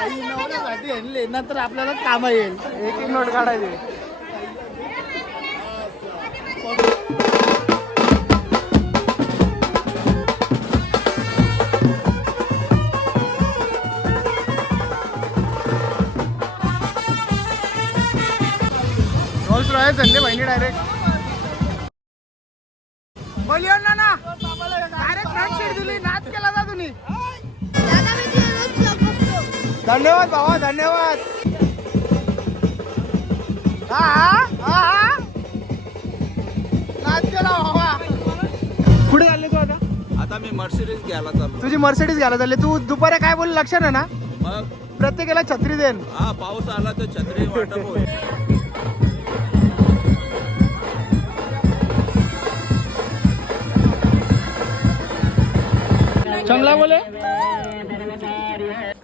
काही नवऱ्यासाठी आणले तर आपल्याला काम येईल. एक एक नोट काढायची. रोल्स रॉयल चालले बहिणी डायरेक्ट धन्यवाद भावा धन्यवाद. हा हा हा भावा. कुठे चालले तू आता? आता मी मर्सिडीज घ्यायला चाललो. तुझी मर्सिडीज घ्यायला चालले. तू दुपारी काय बोल लक्ष नाही ना. मग? प्रत्येकाला छत्री देन. हा पाऊस आला तर छत्री वाटप होईल. चांगला बोले?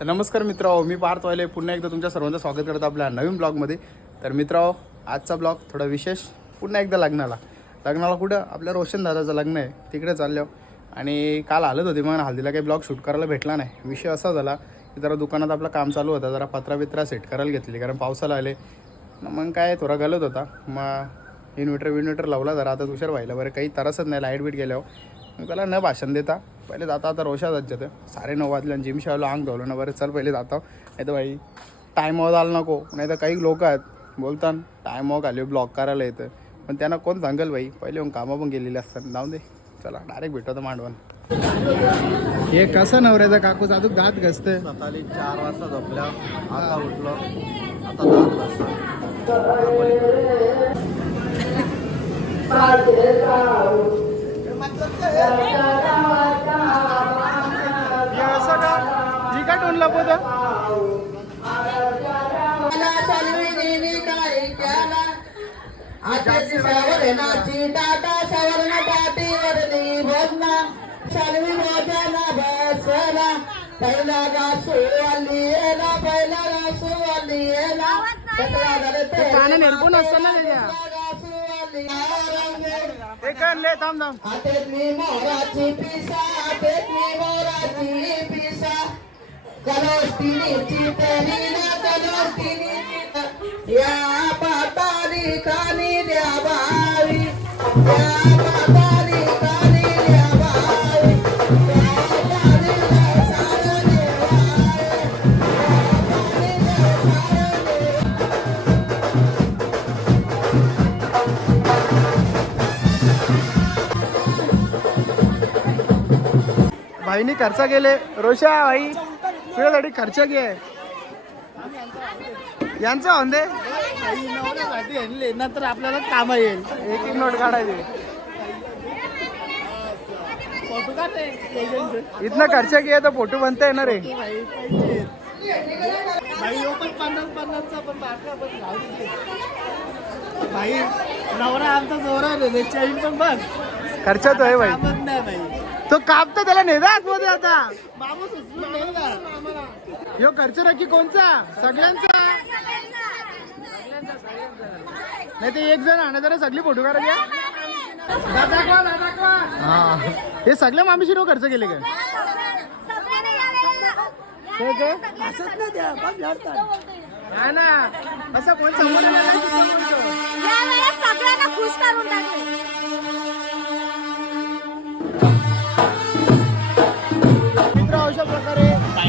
नमस्कार मित्र मी पार्थ वाले पुन्हा एकदा तुमच्या सर्वांचं स्वागत करतो आपल्या नवीन ब्लॉगमध्ये. तर मित्र आजचा ब्लॉग थोडा विशेष पुन्हा एकदा लग्नाला. लग्नाला कुठं? आपल्या रोशन दादाचं लग्न आहे तिकडे चाललो आणि काल आलत होती मग हल्दीला काही ब्लॉग शूट करायला भेटला नाही. विषय असा झाला की जरा दुकानात आपलं काम चालू होतं जरा पत्रा बित्रा सेट करायला घेतली कारण पावसाला आले. मग काय थोडा गलत होता. मग इन्व्हर्टर विन्व्हर्टर लावला जरा आता तुषार व्हायला बरं काही तरसच नाही लाइट बीट गेल्यावर. मग त्याला न भाषण देता. पहिले जाता आता रोशा जात साडे नऊ वाजले आणि जिम शाळेला अंग धवलं. ना बरं चल पहिले जाता. नाही तर भाई टायमावर आलं नको. नाही तर काही लोक आहेत बोलतात टायमावर आले ब्लॉक करायला येतं. पण त्यांना कोण सांगेल भाई? पहिले मग कामं पण गेलेली असतात. जाऊन दे. चला डायरेक्ट भेटवतो मांडवण हे कसं नवऱ्याचा काकू? अजून दात घसते सकाळी चार वाजता झोपल्या आता उठलो. आता दहा वाजता हे असं का? ही का टोन लपवतं? सवर्णाची टाटा सवर्ण पाठीवरली भोजना शालवी मोठ्याला बसला. पहिला गासू आली येला पहिला गासू आली येला कानं नेरपून असतं ना त्याच्या. ले काढले थांब. थांब हातेतली मोराची पिसा हातेतली मोराची पिसा. कलोस्टिनीची तरी ना कलोस्टिनीची या पाताली कानी द्या बारी या पाताली भाईनी खर्च केले. रोशा भाई तुझ्यासाठी खर्च घे यांचं आणले नंतर आपल्याला काम येईल एक एक नोट काढायची. इथनं खर्च घे तर फोटो बनता येणार आहे. भाई नवरा आमचा जोरा आहे. चैन पण बघ. खर्चात आहे भाई. कामच नाही भाई. तो कापतो त्याला नेदा आतमध्ये आता. ह्यो खर्च नक्की कोणचा? सगळ्यांचा? नाही ते एक जण आणा जरा सगळी फोटो काढा घ्या. हा. हे सगळ्या मामीशी नो खर्च केले काय ते काय हा ना असं कोण समोर खुश करून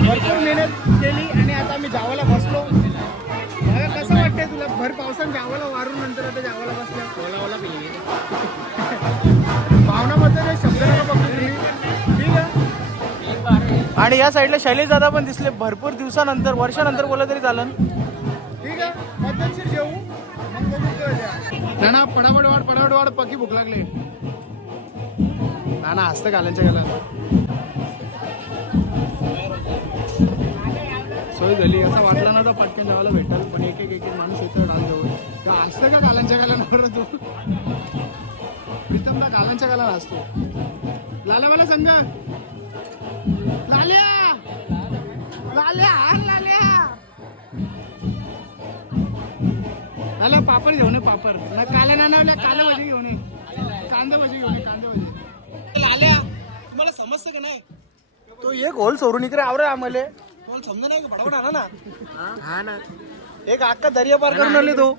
भरपूर मेहनत केली आणि आता आम्ही जावाला बसलो. बघा कसं वाटतंय तुला? भर पावसानं जावाला वारून नंतर आता जावाला बसल्या. ओला ओला भावनामध्ये शब्द नका बघू तुम्ही. ठीक आहे? आणि या साईडला शैलेश दादा पण दिसले. भरपूर दिवसानंतर वर्षानंतर बोललं तरी चालन. ठीक आहे? पद्धतशीर जेवू. मग बघू काय होतं. ना ना पडापड वाढ पडापड वाढ. पक्की भूक लागली. ना ना हसतं घालायच्या गेला सोय झाली. असं वाटलं ना तर पटकन जेवायला भेटाल. पण एक एक एक माणूस येतो डाल जवळ का असतं का गालांच्या गाला बरं तू? प्रीतम ना गालांच्या असतो. लाल्या मला संग. लाल्या! लाल्या हार लाल्या! लाल्या पापड घेऊन ये पापड. ना काला ना काला भाजी घेऊन ये. कांदा भाजी घेऊन ये कांदा भाजी. लाल्या तुम्हाला समजतं का नाही? तो एक होल सोडून इकडे आवरे आम्हाला. तुम्हाला समजा नाही का? आला ना? हा? ना. एक अक्का दर्या पार करून आले तो.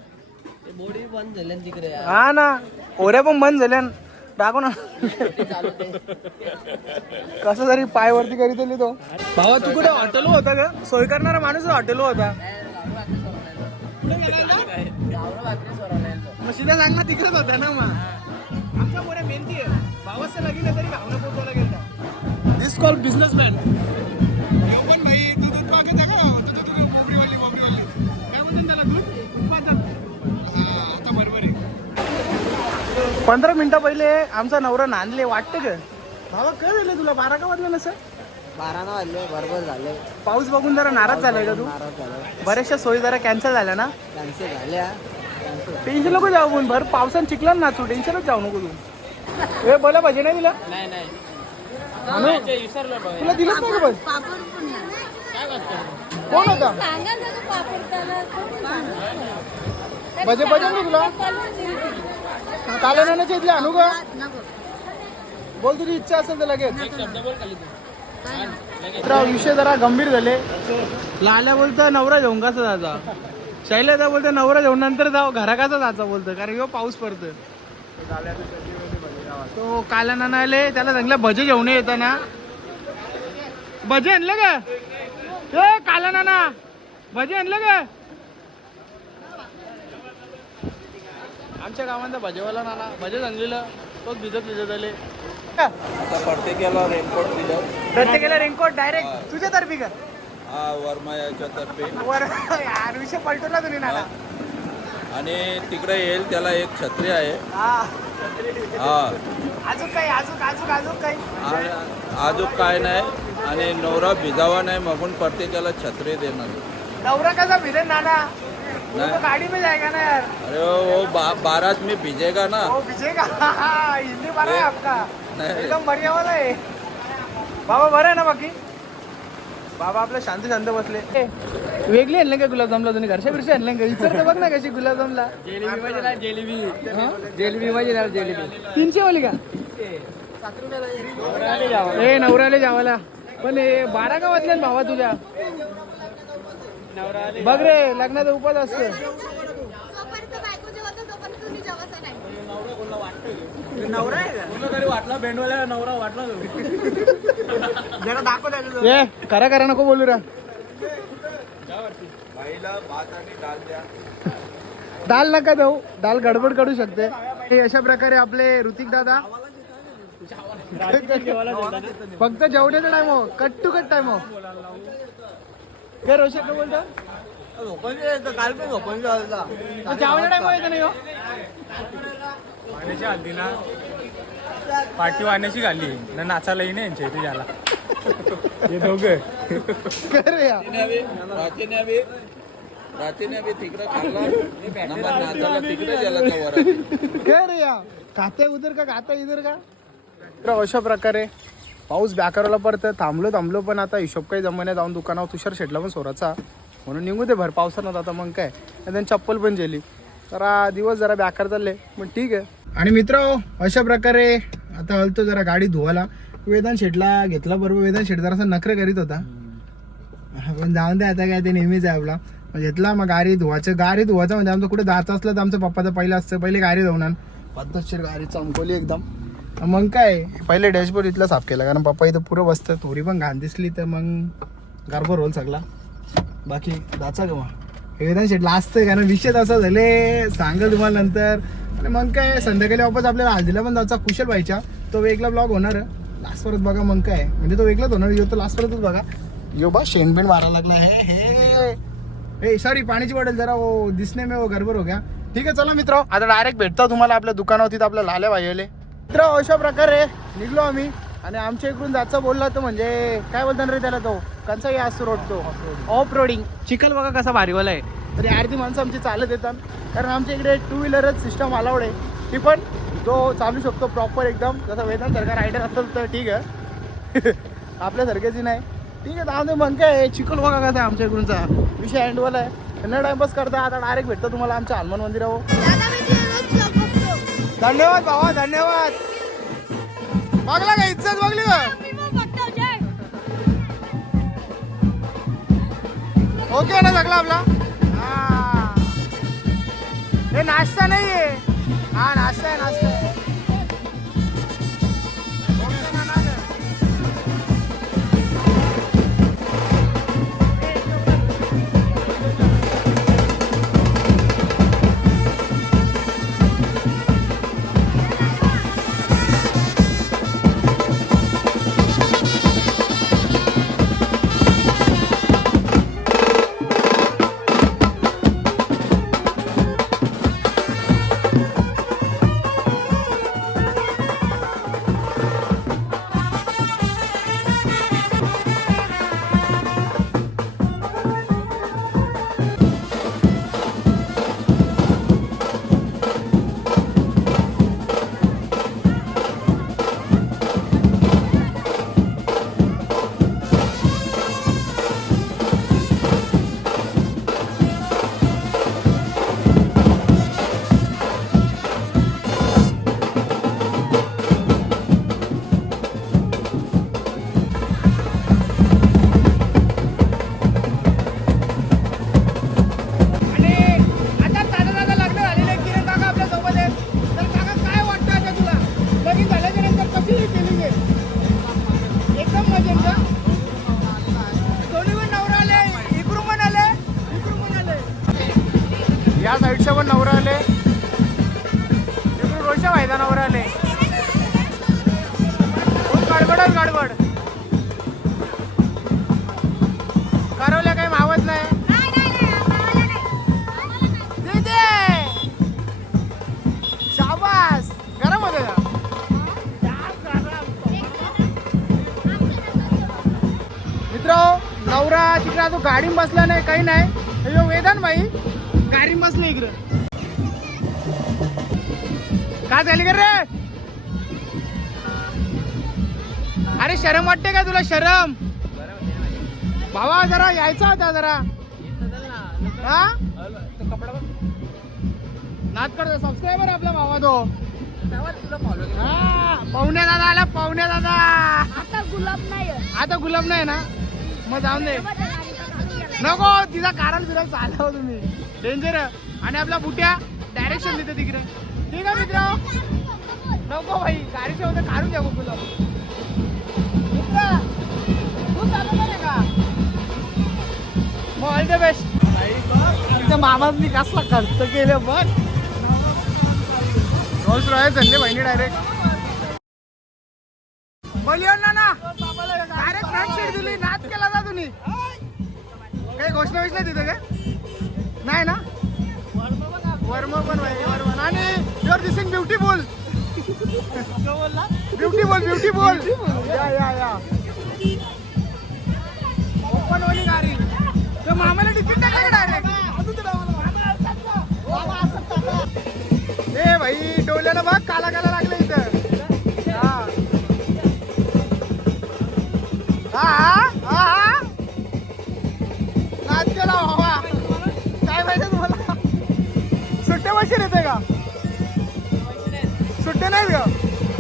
बोडी बंद झाल्या ना तिकडे हा ना. ओऱ्या पण बंद झाल्या टाकू ना. कसं तरी पाय वरती करीत आली तो. भावा तू कुठे हॉटेल होता का सोय करणारा माणूस हॉटेल होता. कुठे गेला ना? मग सीधा सांग ना तिकडेच होता ना मग. आमच्या मोऱ्या मेहनती आहे. भावाचं लगीन आहे तरी भावना पोचवायला गेला दिस कॉल बिझनेसमॅन पंधरा मिनिटं पहिले आमचा नवरा नांदले वाटते का? भावा काय झालं तुला? बारा का वाजलं नसं बारा ना वाजले बरोबर झाले. पाऊस बघून जरा नाराज झालाय का तू? नाराज झालं. बऱ्याचशा सोयी जरा कॅन्सल झाल्या ना? कॅन्सल झाल्या. टेन्शन नको जाऊ पण भर पावसानं चिकला ना तू. टेन्शनच जाऊ नको तू. ए बोला पाहिजे नाही दिला? नाही नाही. आणू? तुला दिलंच नाही का बस पापड पण नाही. कोण होता? सांगा ना तो पापड त्याला. कोणी सांगितलं? भजे भजे नाही तुला कलर दिली ती. काले नाण्याचे इथले आणू का. बोल तुझी इच्छा असेल तर लगेच. विषय जरा गंभीर झाले. लाल्या बोलतं नवरा घेऊन कसा जायचा? शैलेजा बोलतो नवरा घेऊन नंतर जाऊ घरा कसा जायचा बोलतं कारण ह्यो पाऊस पडतं तो काला नाना आले त्याला चांगल्या भजे घेऊन येताना. भजे आणले का नाना भजे आणले का आमच्या गावांचा भजेवाला नाना भजे आणलेलं तोच भिजत भिजत आले. आता प्रत्येकाला रेनकोट दिलं. प्रत्येकाला रेनकोट डायरेक्ट तुझ्या तर्फी का? हा वर्मा याच्यातर्फे वर यार विषय पलटवला तुम्ही नाना. आणि तिकडे येईल त्याला एक छत्री आहे. हा. हा. अजून काही अजून अजून अजून काही? अजून काय नाही. आणि नवरा भिजावा नाही म्हणून प्रत्येकाला छत्री देणार. नवरा कसा भिजन नाना. तो गाड़ी में जाएगा ना यार। अरे वो बा, बारात में भिजेगा ना। वो भिजेगा। हिंदी बरा है आपका। नाही. एकदम बढ़िया वाला आहे बाबा बरं आहे ना बाकी? बाबा आपलं शांत शांत बसले. वेगळी आणले का गुलाबजामला तुम्ही? घरच्या बिरच्या आणले का? विचारते बघ ना कशी गुलाबजामला. तीनशे वाली का? ए नवऱ्याला जावाला. पण हे बारा का वाजले भावा तुझ्या. बघ रे लग्नाचा उपास असतो. ये करा करा नको बोलू रा. दाल नका देऊ दाल गडबड करू शकते. हे अशा प्रकारे आपले ऋतिक दादा. फक्त जेवण्याचा टाइम हो कट टू कट टाइम हो. काय रोशन काय बोलतो? काल पण झोपून टाइम नाही हो? हल्ली ना. पाठी वाण्याची घाली ना नाचायला येईन यांच्या इथे झाला हे दोघं. या. बी तिकडे खाल्ला. नंबर नाचाला तिकडे गेला त्या वरात काय रे या. खाते उदर का खाता इधर का? तर अशा प्रकारे पाऊस बॅकरला परत थांबलो थांबलो पण आता हिशोब काही जमान्या जाऊन दुकानावर तुषार शेटला पण सोराचा म्हणून निघू दे भर पावसानं आता मग काय? आणि त्यांनी चप्पल पण गेली जरा दिवस जरा बॅकर चालले. पण ठीक आहे. आणि मित्र अशा प्रकारे आता हलतो जरा गाडी धुवायला. वेदांत शेटला घेतला बरोबर. वेदांत शेट जरासा नखरे करीत होता. हा, पण जाऊन दे आता काय ते नेहमीच आहे आपला. मग घेतला मग गाडी धुवायचं. गाडी धुवायचं म्हणजे आमचं कुठे जायचं असलं तर आमचं पप्पाचं पहिलं असतं. पहिले गाडी धुवणार. पद्धतशीर गाडी चमकवली एकदम. मग काय? पहिले डॅशबोर्ड इथला साफ केला कारण पप्पा इथं पुरं बसतं थोडी पण घाण दिसली तर मग गारभर होईल सगळा. बाकी जाचा का मग. एकदम शेट लास्ट कारण विषय असा झाले. सांगेल तुम्हाला नंतर. आणि मग काय संध्याकाळी वापस आपल्याला हळदीला पण जायचा कुशल व्हायच्या तो वेगळा ब्लॉग होणार लास्ट परत बघा मग काय. म्हणजे तो वेगळाच होणार यो तो लास्ट परतच बघा. यो बा शेण बिण मारा लागला. हे हे. सॉरी पाण्याची बॉटल जरा वो दिसणे मे वो गडबड हो गया. ठीक आहे चला मित्र. आता डायरेक्ट भेटतो तुम्हाला आपल्या दुकानावर तिथं आपल्या लाल्या भाईले मित्र अशा प्रकारे निघलो आम्ही आणि आमच्या इकडून जायचं बोलला तर म्हणजे काय बोलतात रे त्याला तो? कंचा या असतो रोड तो? ऑफ रोडिंग चिखल बघा कसा भारीवाला आहे. तरी अर्धी माणसं आमची चालत येतात. कारण आमच्या इकडे टू व्हीलरच सिस्टम अलाउड आहे. ती पण जो चालू शकतो प्रॉपर एकदम. जसा वेदांत सारखा रायडर असेल तर ठीक आहे. आपल्यासारख्याची नाही. ठीक आहे दे मग काय चिखल बघा कसा आहे आमच्या इकडूनचा. विषय हँडवल आहे. न टाइमपास करता आता डायरेक्ट भेटतो तुम्हाला आमच्या हनुमान मंदिरावर. धन्यवाद भावा धन्यवाद. बघला का इज्जत बघली का? ओके ना सगळा आपला. हा. हे नाश्ता नाही आहे हा नाश्ता आहे नाश्ता गाडी बसला नाही काही नाही. जो वेदान भाई गाडी बसले इकडे. काय झाली का रे? अरे शरम वाटते का तुला? शरम. भावा जरा यायचा होता जरा. हा? नाद करतो सबस्क्रायबर आपला भावा तो. हा, पाहुण्या दादा आला पाहुण्या दादा. आता गुलाब नाही आता गुलाब नाही ना? मग जाऊन दे. नको तिचा कारण बिराग चालव तुम्ही. डेंजर आणि आपला बुट्या डायरेक्शन देते तिकडे. ठीक आहे मित्र. नको भाई गाडी ठेवते काढून द्या गुलाब तू चालवणार का मग ऑल द बेस्ट आमच्या मामांनी कसला खर्च केलं बघ. रोज रॉय चालले बहिणी डायरेक्ट बलियन ना ना डायरेक्ट फ्रंट सीट दिली. ना घोषणा विषय तिथे काय? नाही ना? वर्म पण भाई वर्मन आणि युअर दिसिंग ब्युटीफुल. Beautiful beautiful. या या या. ओपन वाली गाडी. तर मामाला तिकीट टाकायला डायरेक्ट ए भाई डोल्यानं बघ काला काला लागला. सुट्टे बशीर येते का? सुट्टे नाही का?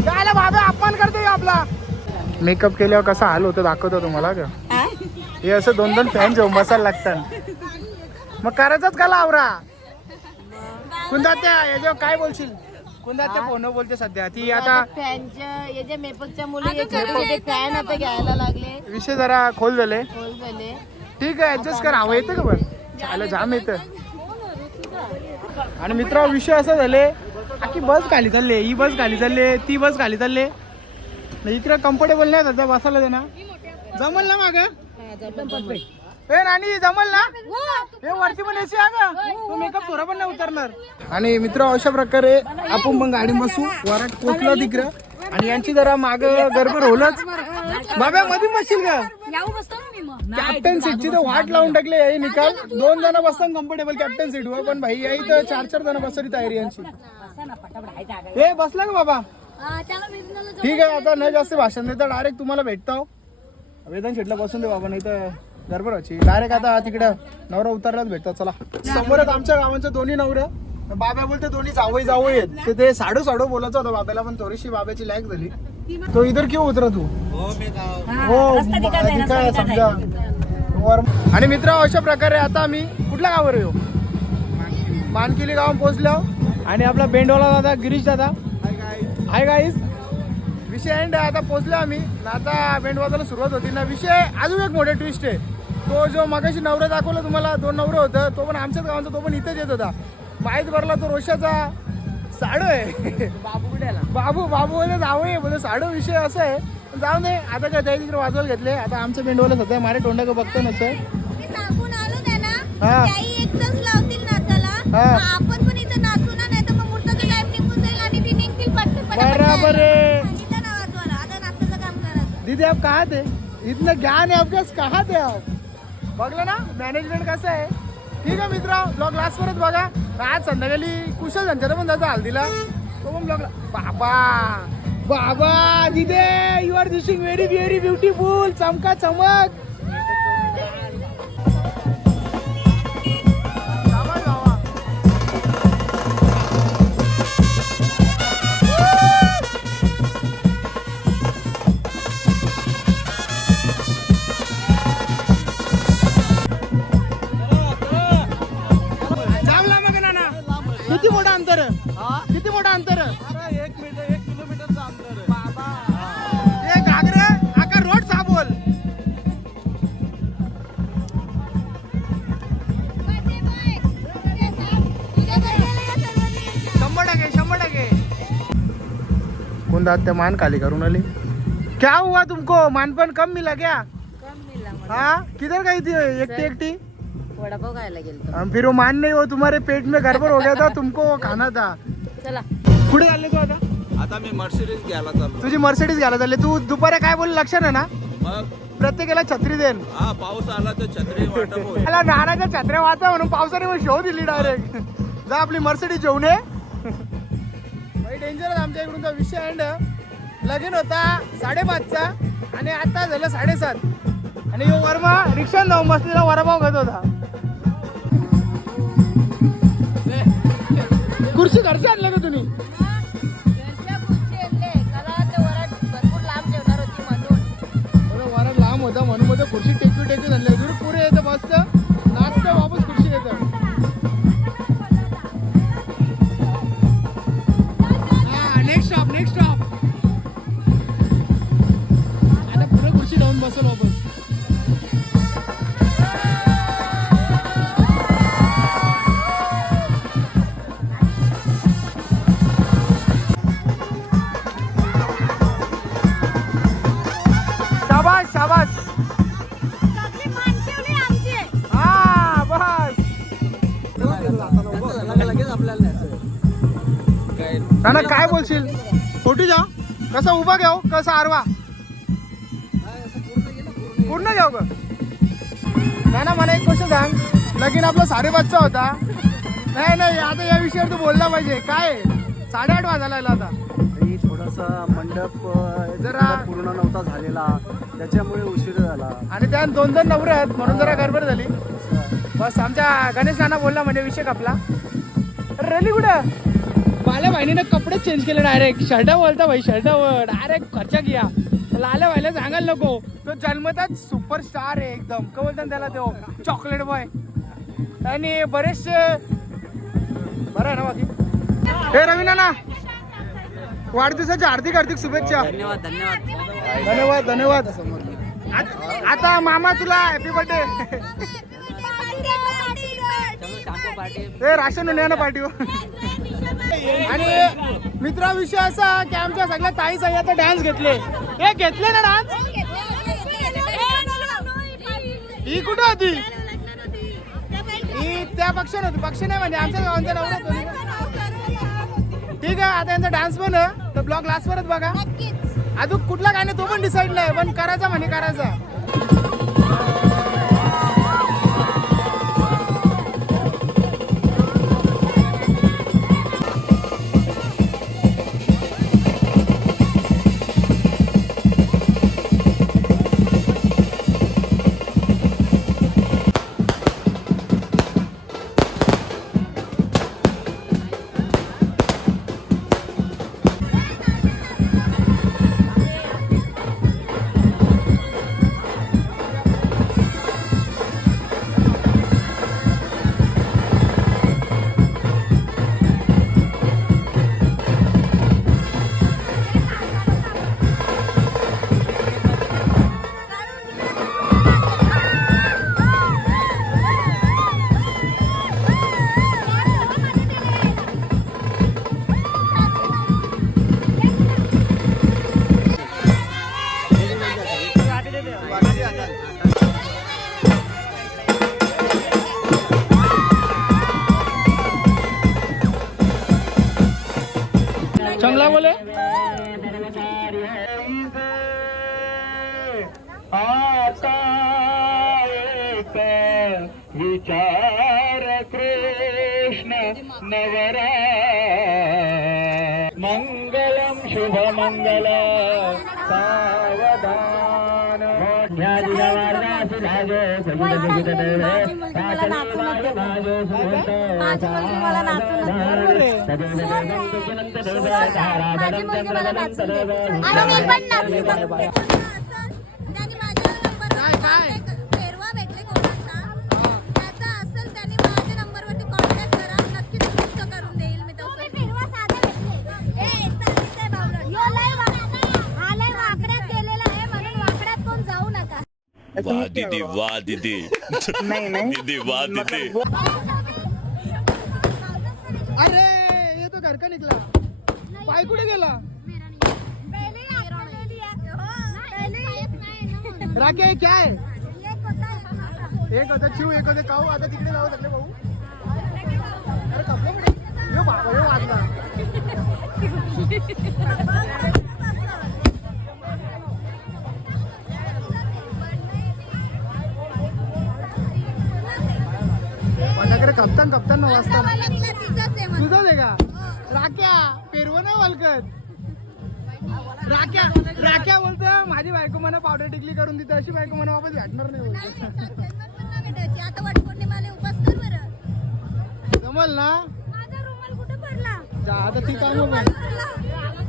काय बाबा अपमान करते का आपला? मेकअप केल्यावर कसा हाल होतो दाखवतो तुम्हाला का? हे? असं दोन दोन फॅन जेवण बसायला लागतात. मग करायचंच का आवरा कुंदात्या याच्यावर काय बोलशील? कुंदात्या फोन बोलते सध्या. ती आता हे फॅन आता घ्यायला लागले. विषय जरा खोल झाले. खोल झाले. ठीक आहे ऍडजस्ट कर. हवं येतं का पण चायला जाम येतं आणि मित्र विषय असा झाले की बस खाली चालले ही बस खाली चालले ती बस खाली चालले म्हणजे इकडे कम्फर्टेबल नाही सध्या बसायला देणार. जमल ना माग? ए जमल ना? हे वरती पण एसी आहे मेकअप थोडा पण नाही उतरणार. आणि मित्र अशा प्रकारे आपण मग गाडी बसू वरात पोचलो तिकडं. आणि यांची जरा माग गडबड होलच. बाब्या मध्ये बसशील का कॅप्टन सीटची तर वाट लावून टाकली आहे निकाल. दोन जण बसतात कम्फर्टेबल कॅप्टन सीटवर पण भाई आई तर चार चार जण बसली तयारी यांची. हे बसला का बाबा? ठीक आहे आता न जास्त भाषण देता डायरेक्ट तुम्हाला भेटतो. वेदन शेटला बसून दे बाबा नाही तर गडबड व्हायची. डायरेक्ट आता तिकडं नवरा उतरलाच भेटतो चला. समोरच आमच्या गावांचं दोन्ही नवरं. बाबा बोलते दोन्ही जावई जावई आहेत. ते ते साडू साडू बोलायचं होतं बाबाला पण थोडीशी बाबाची लॅक झाली. तो इधर क्यों उतरा तू? हो आहे समजा. आणि मित्र अशा प्रकारे आता आम्ही कुठल्या गावावर येऊ? मानकिली गाव पोहोचलो आणि आपला बेंडवाला दादा गिरीश दादा. हाय गाईस विषय एंड आहे आता पोहोचलो आम्ही. आता बेंडवाजाला सुरुवात होती. ना विषय अजून एक मोठा ट्विस्ट आहे. तो जो मगाशी नवरा दाखवला तुम्हाला दोन नवरं होतं तो पण आमच्याच गावाचा तो पण इथेच येत होता. माहीत भरला तो रोशाचा साडू आहे. बाबू बाबू बाबू बोलले जाऊ आहे बोलले साडू विषय असं आहे. जाऊ दे आता काय त्या तिकडे वाजवायला घेतले. आता आमचं बेंडवाला सध्या मारे तोंडा का बघतो नसं मी सांगून आलो त्यांना हा. त्याही हा. बराबर. आहे. दीदी आप कहा थे? इतना ज्ञान है अभ्यास कहा थे आप? बघलं ना मॅनेजमेंट कसं आहे. ठीक आहे मित्र ब्लॉग लास्ट परत बघा. आज संध्याकाळी कुशल त्यांच्याकडे पण जायचा हल्दीला तो पण ब्लॉगला बाबा बाबा दिदे यू आर दिसिंग व्हेरी व्हेरी ब्युटिफुल चमका चमक कोण दाद मान खाली करून आली. क्या हुआ तुमको? मानपन कम मिला क्या? कम मिला हाँ? किधर गई थी? एकटी एकटी? वडापाव खायला गेलो हम फिर वो मान नहीं हो तुम्हारे पेट में गड़बड़ हो गया था तुमको खाना था। चला. कुठे चालले तू आता? आता मी मर्सिडीज घ्यायला चाललो. तुझी मर्सिडीज घ्यायला चालले. तू दुपारी काय बोल लक्षात आहे ना? मग? प्रत्येकाला छत्री देन हा पाऊस आला तर छत्री वाटप होईल. त्याला नानाच्या छत्र्या वाचा म्हणून पावसाने मग शो दिली डायरेक्ट जा आपली मर्सिडीज जेवून ये. डेंजर आमच्या इकडून तो विषय एंड लगीन होता साडेपाचचा आणि आता झालं साडेसात. आणि यो वर्मा रिक्षा जाऊन बसलेला वडापाव घेत होता. खुर्ची घरची आणलं का तुम्ही? भरपूर लांब होती म्हणून बरं, वारा लांब होता म्हणून मध्ये खुर्ची टेकू टेकू आणले बोलशील फोटो जा कसा उभा घ्याव कसा आरवा. पूर्ण घ्याव ग नाना मला एक गोष्ट सांग. लगीन आपला साडेपाचचा होता. नाही नाही आता या विषयावर तू बोलला पाहिजे. काय? साडेआठ वाजायला आता. थोडासा मंडप जरा- पूर्ण नव्हता झालेला. त्याच्यामुळे उशीर झाला. आणि त्यात दोन दोन नवरे आहेत म्हणून जरा गडबड झाली. बस आमच्या गणेश नाना बोलला म्हणजे विषय कापला रली कुठं? माझ्या बहिणीनं कपडे चेंज केले डायरेक्ट शर्ट बोलता भाई शर्टावर डायरेक्ट खर्चा किया लाल्या भाईला सांगायला नको. तो जन्मताच सुपरस्टार आहे एकदम. का बोलतात त्याला तो? चॉकलेट बॉय आणि बरेचसे बरं आहे ना बाकी? हे रवी नाना. वाढदिवसाच्या हार्दिक हार्दिक शुभेच्छा. धन्यवाद धन्यवाद. धन्यवाद धन्यवाद. आत- आता मामा तुला हॅपी बर्थडे हे राशन ना पार्टीवर आणि मित्रा विषय असा की आमच्या सगळ्या ताई साई आता डान्स घेतले. हे घेतले ना डान्स ही कुठं होती? ही त्या पक्षाने होती. पक्ष नाही म्हणजे आमच्या नवऱ्यात होती. ठीक आहे आता यांचा डान्स पण तर ब्लॉग लास्ट परत बघा. अजून कुठला गाणे तो पण डिसाईड नाही पण करायचा म्हणे करायचा. शुभमंगल सावधान माझी मुलगी मला नाचू वाह दीदी वाह दीदी दीदी वाह दीदी अरे ये तो घर का निकला. पाय कुठे गेला? ही हो ही. हे काय है? एक होतं चिव एक होतं काऊ आता तिकडे जाऊ सगळे भाऊ अरे कपडे यो बाबा यो वाजला माझ्याकडे कप्तान कप्तान वाजता. तुझंच आहे का? राख्या पेरव ना वलकत राख्या राख्या बोलतो माझी बायको मला पावडर टिकली करून देते अशी बायको मला वापस भेटणार नाही जमल ना? आता ती कामं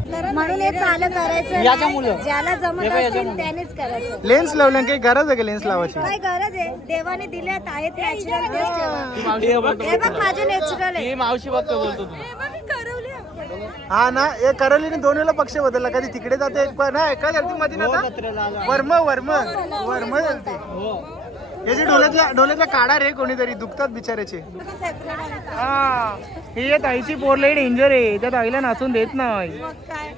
म्हणून हे चालू करायचं ज्याला जमत असेल त्यानेच करायचं. लेन्स लावलं काही गरज आहे का लेन्स लावायची? काय गरज आहे. देवाने दिल्यात आहेत नॅचरल तेच ठेवा हे बघ माझे नॅचरल आहे. मावशी बघतो बोलतो हे. हा ना एक करवलीने दोन वेळेला पक्ष बदलला. कधी तिकडे जाते एक पण नाही काय झाली मध्ये ना आता? वर्म वर्म. वर्म झालती. याची डोल्यातल्या डोल्यातल्या काढा रे कोणीतरी. दुखतात बिचाराचे हा. ही या ताईची पोर लई डेंजर आहे. त्या ताईला नाचून देत नाही. मग काय?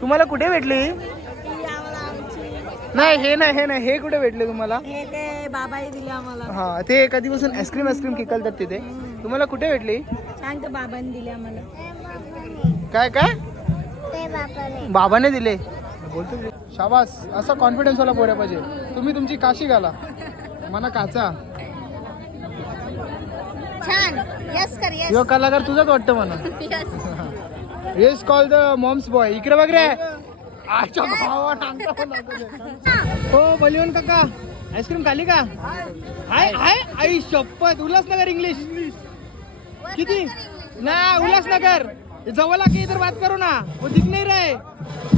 तुम्हाला कुठे भेटली? ही नाही हे नाही हे नाही. हे कुठे भेटले तुम्हाला? हे ते बाबाई दिले आम्हाला. हा ते कधीपासून आईस्क्रीम आईस्क्रीम किकलतात तिथे. तुम्हाला कुठे भेटली? सांग तर बाबांनी दिले आम्हाला. काय काय? ते बाबाने. बाबाने दिले. शाबास. असा कॉन्फिडन्स वाला पोऱ्या पाहिजे. तुम्ही तुमची काशी घाला. मना काचा. छान. यस कर यस यो कलाकार तुझाच वाटतं म्हणा yes yes call the moms boy इकडे बघ रे. आजच्या दाखवतोय. हो. बलिवन काका. आईस्क्रीम खाली का? हाय हाय आई शपथ. उल्हासनगर इंग्लिश किती? ना उल्हासनगर. जवळ आके इधर बात करो ना? वो दिख नहीं रहे.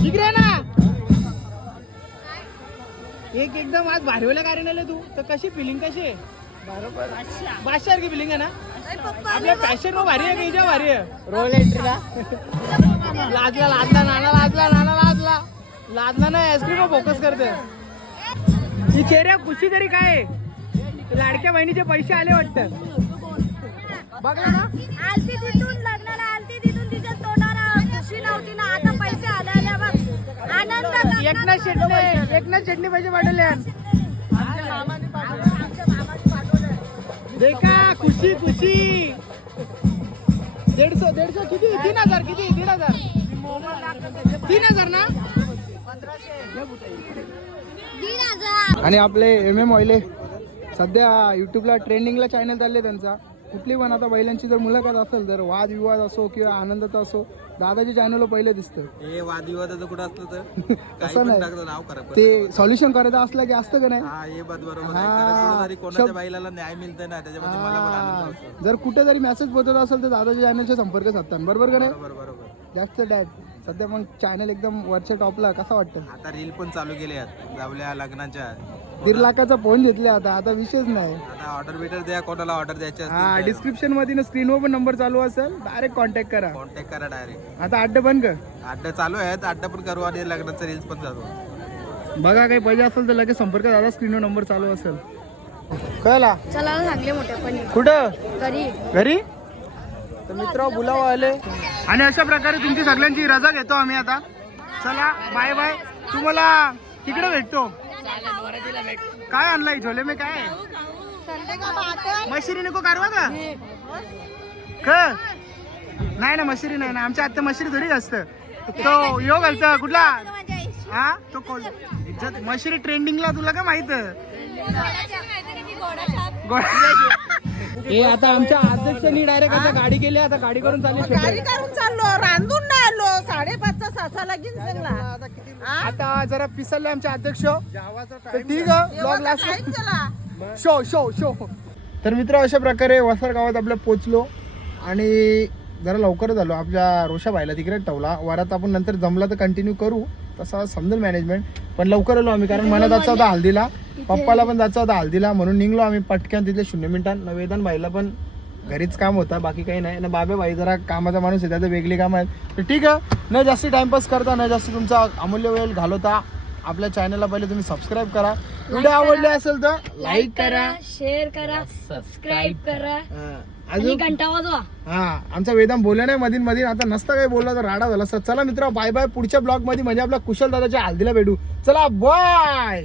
दिख रहे ना. एक एकदम आज भारी वाला कारण आले तू. तर कशी फिलिंग कशी आहे? बरोबर. बादशाह की फिलिंग आहे ना? आपल्या फॅशन भारी आहे की? हिच्या भारी आहे? रोल एंट्रीला लाजला लाजला नाना लाजला नाना लाजला. लाजला नाही आईस्क्रीम फोकस करते. ही चेहऱ्या खुशी तरी काय आहे? लाडक्या बहिणीचे पैसे आले वाटतं. बघला ना एकनाथ शेटणे एकनाथ शेटणे पैसे पाठवले देखा खुशी खुशी. दीडशे दीडशे किती? तीन हजार किती? तीन हजार. तीन हजार ना? दीड हजार. आणि आपले एम एम ऑइले सध्या युट्यूबला ट्रेंडिंगला चॅनल चालले त्यांचा. कुठली पण आता बैलांची जर मुलाखत असेल तर वादविवाद असो किंवा आनंदाचा असो दादाच्या चॅनलला पहिले दिसतं. हे वादविवादाचं कुठं असलं तर? काही पण नाव करा पण. ते सॉल्युशन करायचं असलं की असतं का नाही? हा हे बात बरोबर आहे. हा. कारण कुठं तरी कोणाच्या बाईला न्याय मिळतंय ना त्याच्यामध्ये मला पण आनंद होतो. जर कुठे जरी मेसेज पोहोचत असेल तर दादाच्या चॅनलचे संपर्क साधतात. बरोबर का नाही? बरोबर बरोबर. जास्त डॅट सध्या मग चॅनल एकदम वरच्या टॉपला कसं वाटतं? आता रील पण चालू केले आहेत जावल्या लग्नाच्या. दीड लाखाचा फोन घेतला आता. आता विषयच नाही. आता ऑर्डर बिटर द्या कोणाला ऑर्डर द्यायचे हा डिस्क्रिप्शनमध्ये स्क्रीनवर पण नंबर चालू असेल. डायरेक्ट कॉन्टॅक्ट करा. कॉन्टॅक्ट करा डायरेक्ट आता अड्डे बंद कर. अड्डा चालू आहेत अड्डा पण करू आणि लग्नाचं रील्स पण जातो बघा काही पाहिजे असेल तर लगेच संपर्क दादा स्क्रीनवर नंबर चालू असेल. कळला? चला सांगले मोठ्या पण. कुठं? घरी. घरी? तर मित्र बुलावा आले. आणि अशा प्रकारे तुमची सगळ्यांची रजा घेतो आम्ही आता. चला बाय बाय तुम्हाला तिकडे भेटतो. काय आणलाय? झोले मे काय? मशिरी नको कारवा का? क नाही ना मशिरी नाही ना. आमच्या आत्ता मशिरी थोडी असतं तो यो घालचा कुठला? हा? तो इज्जत मशिरी ट्रेंडिंगला तुला काय माहीत? हे आता आमच्या अध्यक्षांनी डायरेक्ट आता गाडी केली आता गाडी करून चालली गाडी करून चाललो रांधून नाही आलो साडेपाचचा साचा लागीन सगळा. आता जरा पिसलले आमचे अध्यक्ष. तर ठीक आहे झाला. शो शो शो तर मित्र अशा प्रकारे वसर गावात आपल्या पोचलो आणि जरा लवकरच आलो. आपल्या रोषाबाईला तिकडे ठेवला. वरात आपण नंतर जमला तर कंटिन्यू करू. तसा समजेल मॅनेजमेंट पण लवकर आलो आम्ही कारण मला जायचं होता हल्दीला. पप्पाला पण जायचं होता हल्दीला. म्हणून निघलो आम्ही पटक्यान तिथले शून्य मिनिटात. नवेदन बाईला पण घरीच काम होता बाकी काही नाही. ना बाबे बाई जरा कामाचा माणूस आहे त्याचं वेगळी कामं आहेत. तर ठीक आहे न जास्ती टाइमपास करता न जास्त तुमचा अमूल्य वेळ घालवता आपल्या चॅनलला पहिले तुम्ही सबस्क्राईब करा. व्हिडिओ आवडले असेल तर लाईक करा शेअर करा सबस्क्राईब करा. हा, अजून घंटा वाजवा. हा आमचा वेदांत बोलला नाही मधीन मधीन. आता नसतं काही बोलला तर राडा झाला. असता चला मित्र बाय बाय पुढच्या ब्लॉगमध्ये म्हणजे आपल्या कुशल दादाच्या हल्दीला भेटू. चला बाय